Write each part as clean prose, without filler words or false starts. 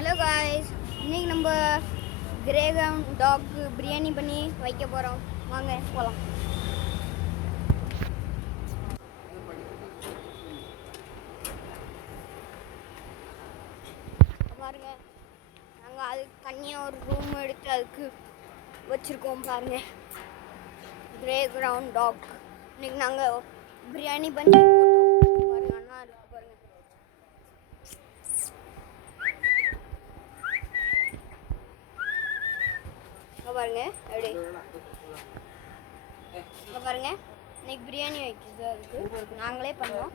Hello guys, இன்னைக்கு நம்ம கிரேகம் talk biryani பண்ணி வைக்க போகிறோம். வாங்க போகலாம். பாருங்க, நாங்கள் அதுக்கு தனியாக ஒரு ரூம் எடுத்து அதுக்கு வச்சுருக்கோம். பாருங்க, கிரேகிரவுண்ட் டாக் இன்னைக்கு நாங்கள் பிரியாணி பண்ணி போட்டோம். பாருங்க, அண்ணா இருக்கு பாருங்க. பாருங்க எப்படி பாருங்க, இன்னைக்கு பிரியாணி வைக்கிறது அதுக்கு நாங்களே பண்ணோம்.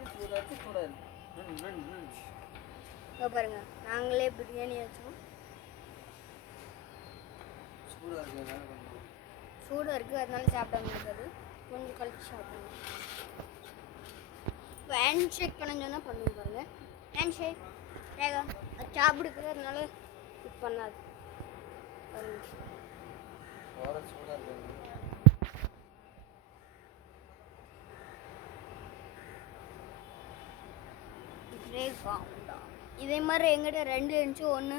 பாருங்க, நாங்களே பிரியாணி வச்சோம். சூடாக இருக்குது, அதனால சாப்பிட முடியாது. கொஞ்சம் கழிச்சு சாப்பிடணும். இப்போ ஹேண்ட் ஷேக் பண்ண சொன்னால் பண்ணுங்க. பாருங்க, ஹேண்ட் ஷேக் ரேகா அது சாப்பிடுக்குது, அதனால இது பண்ணாது. பாருங்க, இதே மாதிரி எங்கிட்ட 2 இருந்துச்சு. ஒன்று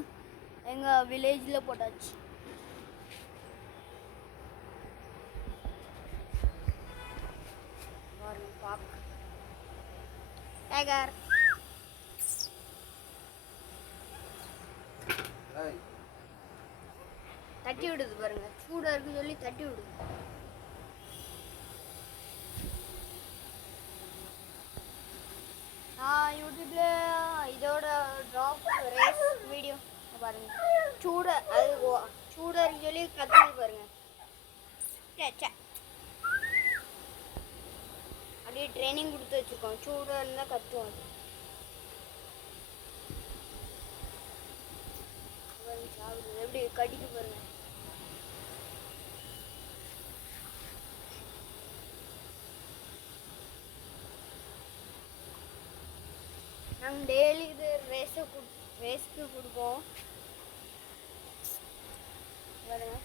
எங்கள் வில்லேஜில் போட்டாச்சு. டைகர் தட்டி விடுது பாருங்க, சூடாக இருக்குன்னு சொல்லி தட்டி விடுது. யூடியூப்ல இதோட டாக் ரேஸ் வீடியோ பாருங்க. சூடாக இருக்குன்னு சொல்லி கத்துது பாருங்க. அப்படியே ட்ரைனிங் கொடுத்து வச்சுருக்கோம். சூடாக இருந்தால் கத்துவோம். சாப்பிடுது எப்படி கடிக்கு பாருங்க. நாங்கள் டெய்லி இது ரேஸ்க்கு கொடுப்போம் பாருங்க.